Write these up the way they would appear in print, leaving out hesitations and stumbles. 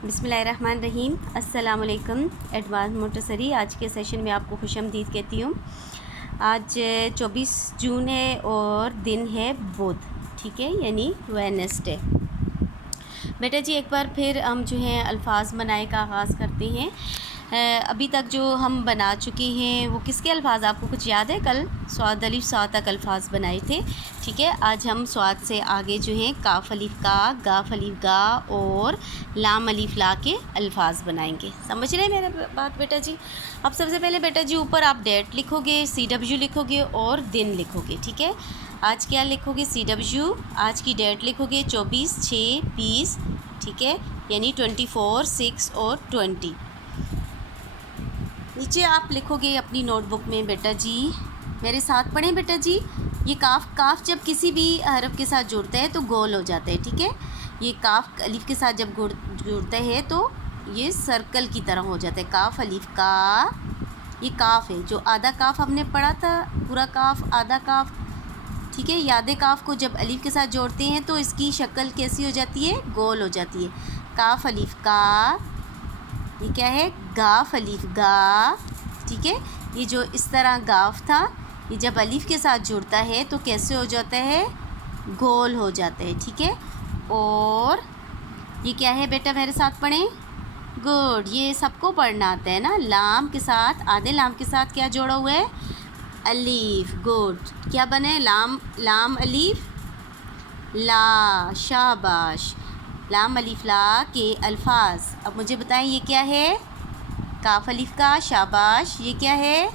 बिस्मिल्लाहिर्रहमानिर्रहीम। अस्सलाम वालेकुम। एडवांस मोंटेसरी आज के सेशन में आपको खुशामदीद कहती हूँ। आज 24 जून है और दिन है बुध, ठीक है, यानी वेडनेसडे। बेटा जी एक बार फिर हम जो है अल्फाज बनाए का आगाज़ करते हैं। अभी तक जो हम बना चुके हैं वो किसके अल्फाज आपको कुछ याद है? कल स्वाद अलिफ सा तक अल्फाज बनाए थे, ठीक है। आज हम स्वाद से आगे जो हैं काफ अलिफ का, गाफ अलिफ गा और लाम अलिफ ला के अल्फाज बनाएंगे। समझ रहे हैं मेरा बात बेटा जी? अब सबसे पहले बेटा जी ऊपर आप डेट लिखोगे, CW लिखोगे और दिन लिखोगे, ठीक है। आज क्या लिखोगे? CW। आज की डेट लिखोगे 24/6/20, ठीक है, यानी 24, 6 और 20। नीचे आप लिखोगे अपनी नोटबुक में बेटा जी, मेरे साथ पढ़ें बेटा जी। ये काफ जब किसी भी हरफ के साथ जुड़ता है तो गोल हो जाता है, ठीक है। ये काफ अलिफ के साथ जब जुड़ता है तो ये सर्कल की तरह हो जाता है। काफ अलिफ का, ये काफ है, जो आधा काफ हमने पढ़ा था, पूरा काफ आधा काफ, ठीक है। यादे काफ को जब अलिफ के साथ जोड़ते हैं तो इसकी शक्ल कैसी हो जाती है? गोल हो जाती है। काफ अलिफ का, ये क्या है? गाफ अलिफ गा, ठीक है। ये जो इस तरह गाफ था, ये जब अलिफ के साथ जुड़ता है तो कैसे हो जाता है? गोल हो जाता है, ठीक है। और ये क्या है बेटा, मेरे साथ पढ़ें। गुड, ये सबको पढ़ना आता है ना। लाम के साथ, आधे लाम के साथ क्या जोड़ा हुआ है? अलीफ। गुड, क्या बने? लाम अलीफ ला, शाबाश। लाम अलिफ ला के अल्फाज। अब मुझे बताएं ये क्या है? काफ अलिफ का, शाबाश। ये क्या है?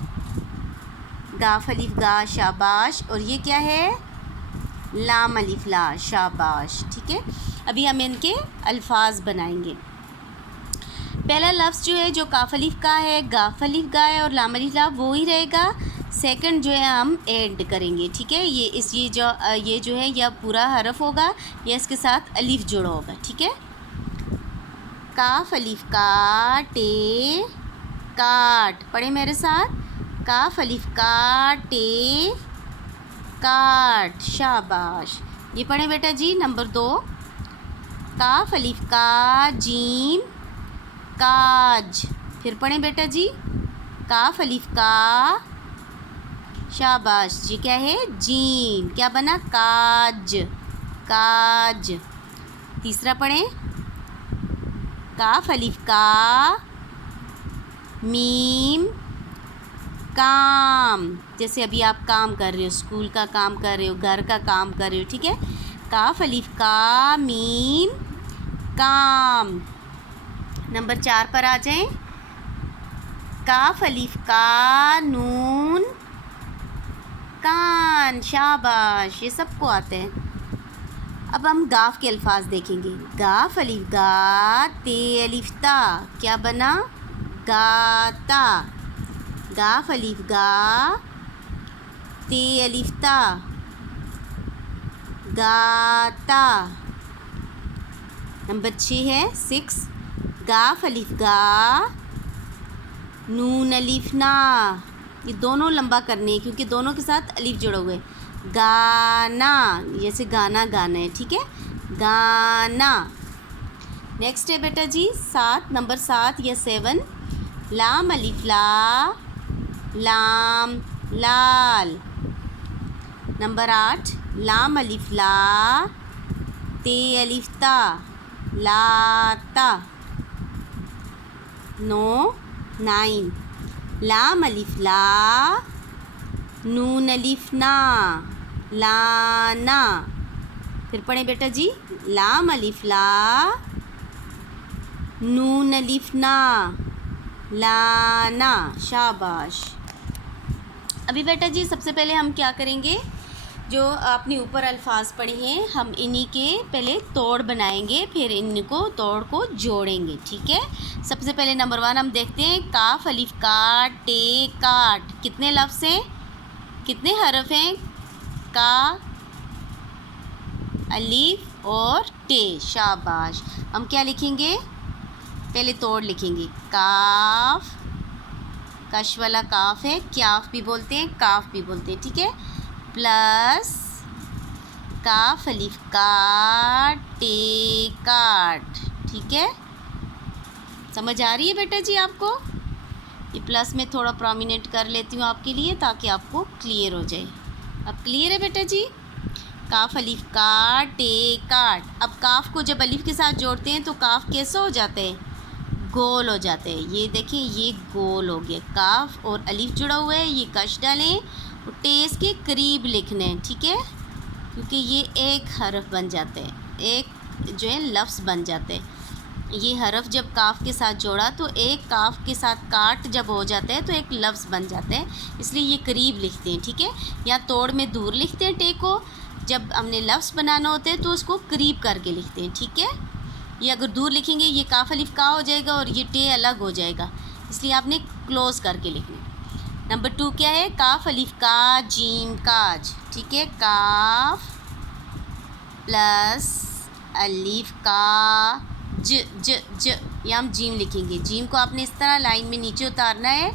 गाफ अलिफ गा, शाबाश। और ये क्या है? लाम अलिफ ला, शाबाश, ठीक है। अभी हम इनके अल्फाज बनाएंगे। पहला लफ्ज़ जो है, जो काफ अलिफ का है, गाफ अलिफ गा है और लाम अलिफ ला, वो ही रहेगा। सेकंड जो है हम ऐड करेंगे, ठीक है। ये जो है यह पूरा हरफ होगा, या इसके साथ अलिफ जुड़ा होगा, ठीक है। काफ अलिफ का टे काट, पढ़े मेरे साथ। काफ अलिफ का टे काट, शाबाश। ये पढ़े बेटा जी। नंबर 2, काफ अलिफ का जीम काज। फिर पढ़ें बेटा जी। काफ अलिफ का, शाबाश जी, क्या है? जीम। क्या बना? काज, काज। तीसरा पढ़ें। काफ अलिफ का मीम काम। जैसे अभी आप काम कर रहे हो, स्कूल का काम कर रहे हो, घर का काम कर रहे हो, ठीक है। काफ अलिफ का मीम काम। नंबर 4 पर आ जाएं। काफ अलिफ का नून कान, शाबाश। ये सबको आते हैं। अब हम गाफ के अल्फाज देखेंगे। गाफ अलिफ गा ते अलिफ ता, क्या बना? गाता। गाफ अलिफ गा ते अलिफ ता, गाता। नंबर 6 है, 6, गाफ अलिफ गा नून अलिफ ना। ये दोनों लंबा करने हैं क्योंकि दोनों के साथ अलिफ जुड़ा हुआ है। गाना, जैसे गाना गाना है, ठीक है, गाना। नेक्स्ट है बेटा जी 7, नंबर 7 या 7, लाम अलिफ ला लाम लाल। नंबर 8, लाम अलिफ ला ते अलिफ ता लाता। 9, लाम अलिफ ला नून अलिफ ना लाना। फिर पढ़ें बेटा जी। लाम अलिफ ला नून अलिफ ना लाना, शाबाश। अभी बेटा जी सबसे पहले हम क्या करेंगे, जो आपने ऊपर अल्फाज पढ़े हैं हम इन्हीं के पहले तोड़ बनाएंगे, फिर इनको तोड़ को जोड़ेंगे, ठीक है। सबसे पहले नंबर 1 हम देखते हैं। काफ अलिफ का टे काट। कितने लफ्ज़ हैं, कितने हरफ हैं? का, अलिफ और टे, शाबाश। हम क्या लिखेंगे? पहले तोड़ लिखेंगे। काफ, कश वाला काफ है, क्याफ भी बोलते हैं, काफ भी बोलते हैं, ठीक है। प्लस काफ अलिफ का टे काट, ठीक है। समझ आ रही है बेटा जी आपको? ये प्लस में थोड़ा प्रोमिनेंट कर लेती हूँ आपके लिए ताकि आपको क्लियर हो जाए। अब क्लियर है बेटा जी? काफ अलिफ का टे काट। अब काफ को जब अलिफ के साथ जोड़ते हैं तो काफ कैसे हो जाते हैं? गोल हो जाते हैं। ये देखिए ये गोल हो गया। काफ और अलिफ जुड़ा हुआ है, ये कश डालें और टेस के करीब लिखने हैं, ठीक है, क्योंकि ये एक हरफ बन जाते हैं, एक जो है लफ्ज़ बन जाते हैं। ये हरफ जब काफ के साथ जोड़ा तो एक काफ के साथ काट जब हो जाता है तो एक लफ्ज़ बन जाते हैं, इसलिए ये करीब लिखते हैं, ठीक है। या तोड़ में दूर लिखते हैं टे को, जब हमने लफ्ज़ बनाना होता है तो उसको करीब करके लिखते हैं, ठीक है। ये अगर दूर लिखेंगे ये काफ अलिफ का हो जाएगा और ये टे अलग हो जाएगा, इसलिए आपने क्लोज़ करके लिखना। नंबर 2 क्या है? काफ अलिफ का जीम काज, ठीक है। काफ प्लस अलिफ का ज ज ज, या हम जीम लिखेंगे। जीम को आपने इस तरह लाइन में नीचे उतारना है,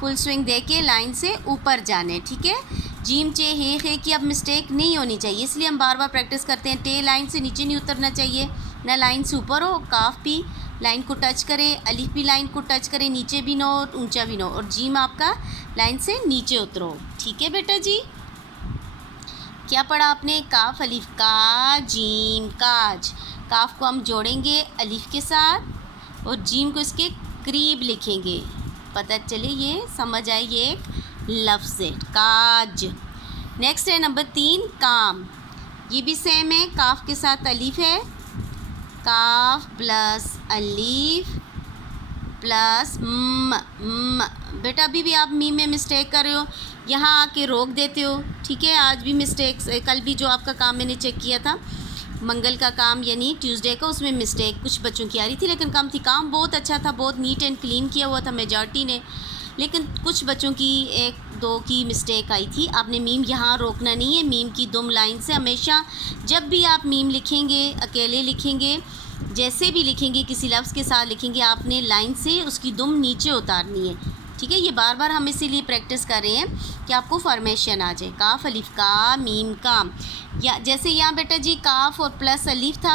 फुल स्विंग दे के लाइन से ऊपर जाना है, ठीक है। जीम चे हे खे की अब मिस्टेक नहीं होनी चाहिए, इसलिए हम बार बार प्रैक्टिस करते हैं। टे लाइन से नीचे नहीं उतरना चाहिए, ना लाइन से ऊपर हो। काफ भी लाइन को टच करे, अलिफ भी लाइन को टच करे, नीचे भी ना हो ऊंचा भी ना हो, और जीम आपका लाइन से नीचे उतरो, ठीक है बेटा जी। क्या पढ़ा आपने? काफ अलिफ का जीम काज। काफ को हम जोड़ेंगे अलिफ के साथ और जीम को इसके करीब लिखेंगे, पता चले ये समझ आए ये एक लफ्ज़ है, काज। नेक्स्ट है नंबर 3 काम। ये भी सेम है, काफ के साथ अलिफ है, काफ प्लस अलिफ प्लस म। बेटा अभी भी आप मीम में मिस्टेक कर रहे हो, यहाँ आके रोक देते हो, ठीक है। आज भी मिस्टेक, कल भी जो आपका काम मैंने चेक किया था मंगल का काम यानी ट्यूसडे का, उसमें मिस्टेक कुछ बच्चों की आ रही थी, लेकिन कम थी। काम बहुत अच्छा था, बहुत नीट एंड क्लीन किया हुआ था मेजॉरिटी ने, लेकिन कुछ बच्चों की 1-2 की मिस्टेक आई थी। आपने मीम यहाँ रोकना नहीं है, मीम की दुम लाइन से हमेशा जब भी आप मीम लिखेंगे, अकेले लिखेंगे, जैसे भी लिखेंगे, किसी लफ्ज़ के साथ लिखेंगे, आपने लाइन से उसकी दुम नीचे उतारनी है, ठीक है। ये बार बार हम इसीलिए प्रैक्टिस कर रहे हैं कि आपको फॉर्मेशन आ जाए। काफ अलिफ का मीम काम, या जैसे यहाँ बेटा जी काफ और प्लस अलिफ था,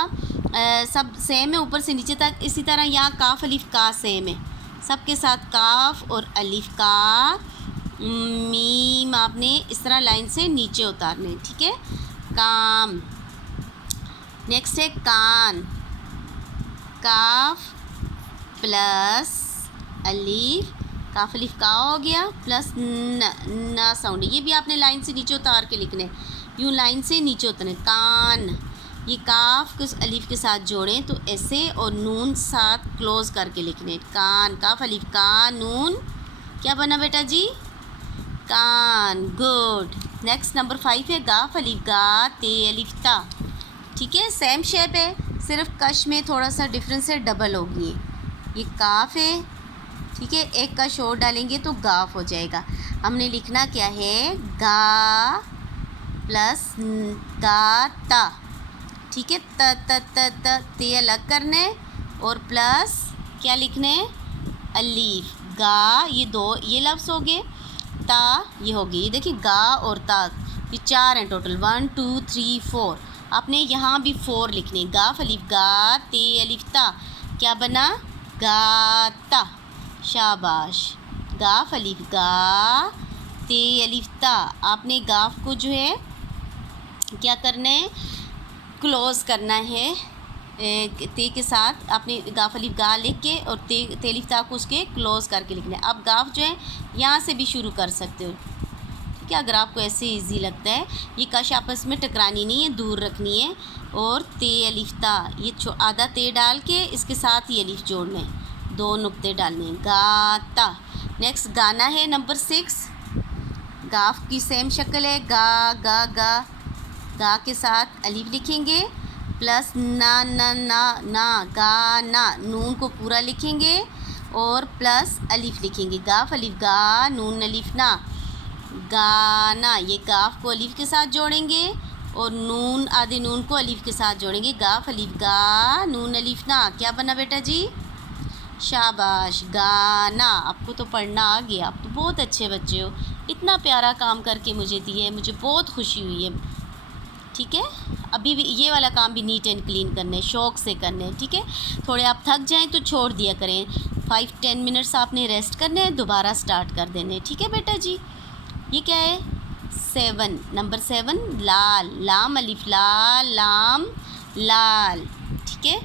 सब सेम है ऊपर से नीचे तक, इसी तरह यहाँ काफ अलिफ का सेम है, सबके साथ काफ और अलिफ का मीम आपने इस तरह लाइन से नीचे उतारने, ठीक है। काम। नेक्स्ट है कान। काफ प्लस अलिफ, काफ अलिफ का हो गया, प्लस न साउंड, ये भी आपने लाइन से नीचे उतार के लिखने, यूँ लाइन से नीचे उतरने। कान, ये काफ को अलिफ के साथ जोड़ें तो ऐसे, और नून साथ क्लोज करके लिखने। कान, काफ अलिफ का नून, क्या बना बेटा जी? कान, गुड। नेक्स्ट नंबर 5 है गाफ अलिफ गा ते अलिफ ता, ठीक है। सेम शेप है, सिर्फ कश में थोड़ा सा डिफरेंस है, डबल होगी। ये काफ है, ठीक है, एक कश और डालेंगे तो गाफ हो जाएगा। हमने लिखना क्या है? गा प्लस गा ता, ठीक है। त ते अलग करने और प्लस क्या लिखने? अलीफ। गा, ये 2 ये लफ्ज़ हो गए, ता ये हो गई। ये देखिए गा और ता, ये 4 हैं टोटल, 1 2 3 4। आपने यहाँ भी 4 लिखने। गाफ अलिफ गा ते अलिफ ता, क्या बना? गाता। शाबाश। गाफ अलिफ गा ते अलिफ ता। आपने गाफ को जो है क्या करना है? क्लोज़ करना है ते के साथ। आपने गाफ अलिफ गा लिख के और ते अलिफ ता को उसके क्लोज़ करके लिखना है। अब गाफ जो है यहाँ से भी शुरू कर सकते हो, ठीक है, अगर आपको ऐसे इजी लगता है। ये कश आपस में टकरानी नहीं है, दूर रखनी है। और ते अलिफ ता, ये आधा ते डाल के इसके साथ ही अलिफ जोड़ना है, 2 नुक्ते डालने हैं। गाता। नेक्स्ट गाना है नंबर 6। गाफ की सेम शक्ल है, गा गा गा, गा के साथ अलिफ लिखेंगे प्लस ना ना ना ना, गा ना, नून को पूरा लिखेंगे और प्लस अलिफ लिखेंगे। गाफ अलिफ गा नून अलिफ ना, गाना। ये गाफ को अलिफ के साथ जोड़ेंगे और नून, आधे नून को अलिफ के साथ जोड़ेंगे। गाफ अलिफ गा नून अलिफ ना, क्या बना बेटा जी? शाबाश, गाना। आपको तो पढ़ना आ गया, आप तो बहुत अच्छे बच्चे हो। इतना प्यारा काम करके मुझे दिए, मुझे बहुत खुशी हुई है। ठीक है। अभी भी ये वाला काम भी नीट एंड क्लीन करने हैं, शौक़ से करने हैं, ठीक है। थोड़े आप थक जाएं तो छोड़ दिया करें, 5-10 मिनट्स आपने रेस्ट करने हैं, दोबारा स्टार्ट कर देने, ठीक है बेटा जी। ये क्या है? 7, नंबर 7 लाल, लाम अलिफ लाल लाम लाल, ठीक है।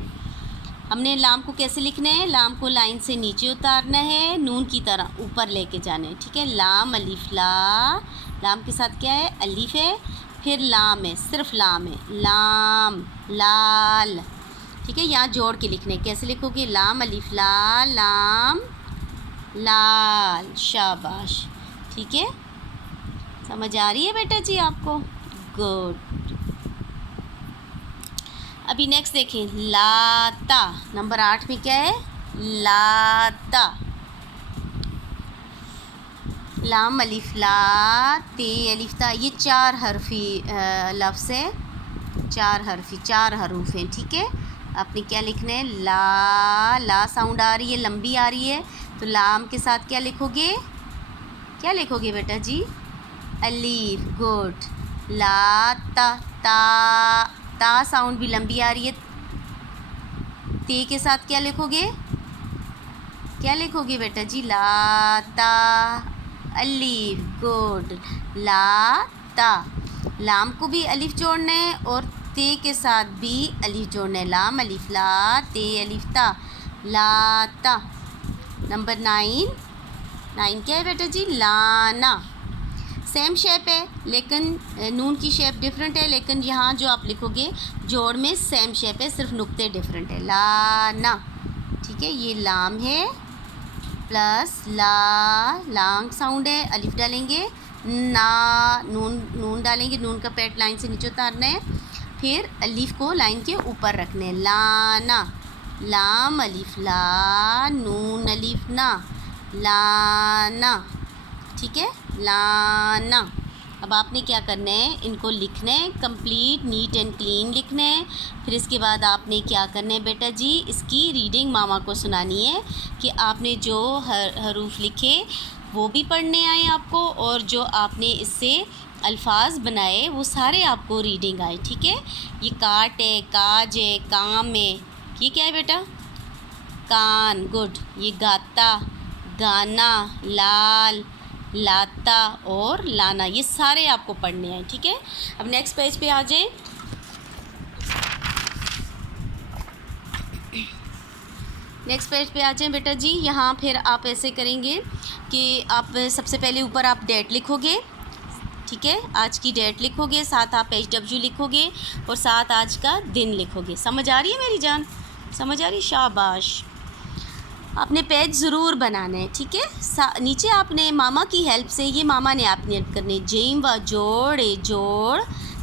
हमने लाम को कैसे लिखना है? लाम को लाइन से नीचे उतारना है, नून की तरह ऊपर लेके जाना है, ठीक है। लाम अलिफ ला, लाम के साथ क्या है? अलिफ है, फिर लाम है, सिर्फ लाम है, लाम लाल, ठीक है। यहाँ जोड़ के लिखने, कैसे लिखोगे? लाम अलिफ ला लाम लाल, शाबाश, ठीक है। समझ आ रही है बेटा जी आपको? गुड। अभी नेक्स्ट देखें, लाता, नंबर 8 में क्या है? लाता, लाम अलिफ ला ते अलिफ ता, ये 4 हरफी लफ्ज़ है, 4 हरफी, 4 हरूफ हैं, ठीक है। आपने क्या लिखना है? ला साउंड आ रही है, लंबी आ रही है, तो लाम के साथ क्या लिखोगे? क्या लिखोगे बेटा जी? अलीफ, गुड। ला ता, ता साउंड भी लंबी आ रही है, ते के साथ क्या लिखोगे? क्या लिखोगे बेटा जी? ला ता अलीफ, गुड। ला ता, लाम को भी अलिफ जोड़ना है और ते के साथ भी अलिफ जोड़ना है। लाम अलिफ ला ते अलिफ ता, ला ता। नंबर 9 क्या है बेटा जी? लाना। सेम शेप है लेकिन नून की शेप डिफरेंट है, लेकिन यहाँ जो आप लिखोगे जोड़ में सेम शेप है, सिर्फ नुक्ते डिफरेंट है। लाना, ठीक है। ये लाम है प्लस ला, लांग साउंड है, अलिफ डालेंगे, ना नून डालेंगे, नून का पैट लाइन से नीचे उतारना है, फिर अलिफ को लाइन के ऊपर रखना है। लाना, लाम अलिफ ला नून अलिफ ना, लाना, ठीक है। लाना। अब आपने क्या करना है? इनको लिखना है कंप्लीट, नीट एंड क्लीन लिखना है। फिर इसके बाद आपने क्या करना है बेटा जी? इसकी रीडिंग मामा को सुनानी है कि आपने जो हरूफ लिखे वो भी पढ़ने आए आपको, और जो आपने इससे अल्फाज बनाए वो सारे आपको रीडिंग आए, ठीक है। ये काट है, काज है, काम है, ये क्या है बेटा? कान, गुड। ये गाता, गाना, लाल, लाता और लाना, ये सारे आपको पढ़ने हैं, ठीक है। अब नेक्स्ट पेज पे आ जाएं। नेक्स्ट पेज पे आ जाएं बेटा जी। यहाँ फिर आप ऐसे करेंगे कि आप सबसे पहले ऊपर आप डेट लिखोगे, ठीक है, आज की डेट लिखोगे, साथ आप HW लिखोगे और साथ आज का दिन लिखोगे। समझ आ रही है मेरी जान? समझ आ रही? शाबाश। आपने पेज ज़रूर बनाना है, ठीक है। नीचे आपने मामा की हेल्प से, ये मामा ने आपने हेल्प करनी है। जेम व जोड़, ए जोड़,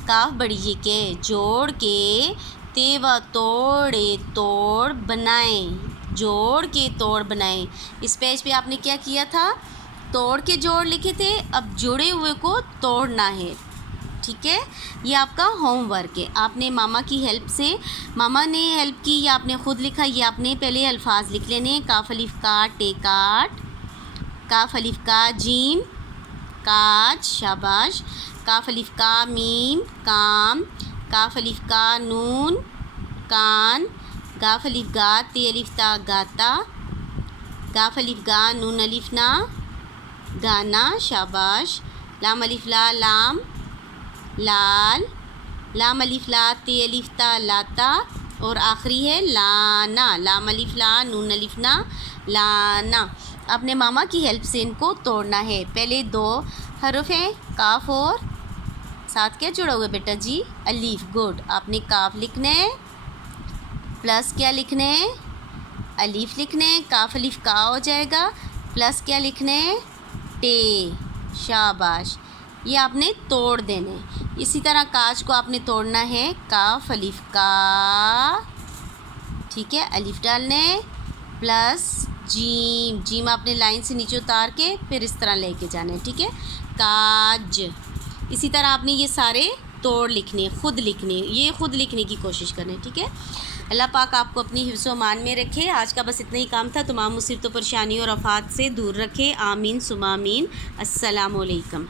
काफ बड़ी ये के जोड़ के, ते व तोड़, ए तोड़ बनाए, जोड़ के तोड़ बनाए। इस पेज पे आपने क्या किया था? तोड़ के जोड़ लिखे थे, अब जुड़े हुए को तोड़ना है, ठीक है। ये आपका होमवर्क है। आपने मामा की हेल्प से, मामा ने हेल्प की या आपने ख़ुद लिखा, ये आपने पहले अल्फाज लिख लेने। काफ अलिफ का टे काट, काफ अलिफ का जीम काज, शाबाश। काफ अलिफ का मीम काम, काफ अलिफ का नून कान, गाफ अलिफ गा ते अलिफ ता गाता, गाफ अलिफ गा नून अलिफ ना गाना, शाबाश। लाम अलिफ ला लाम लाल, लाम अलिफ ला ते अलिफ ता लाता, और आखिरी है लाना, लाम अलिफ ला नून अलिफ ना लाना। अपने मामा की हेल्प से इनको तोड़ना है। पहले 2 हरुफ हैं, काफ और साथ क्या जुड़ा हुआ है बेटा जी? अलीफ, गुड। आपने काफ लिखना है प्लस क्या लिखना है? अलीफ लिखना है, काफ अलिफ का हो जाएगा, प्लस क्या लिखना है? टे, शाबाश। ये आपने तोड़ देने। इसी तरह काज को आपने तोड़ना है, काफ अलिफ का, ठीक है, अलिफ डालने प्लस जीम, जीम आपने लाइन से नीचे उतार के फिर इस तरह लेके जाना है, ठीक है, काज। इसी तरह आपने ये सारे तोड़ लिखने, खुद लिखने, ये खुद लिखने की कोशिश करें, ठीक है। अल्लाह पाक आपको अपनी हिफ्ज़ व अमान में रखे। आज का बस इतना ही काम था। तमाम मुसीबतों, परेशानियों और आफात से दूर रखे। आमीन सुमा आमीन। अस्सलामु अलैकुम।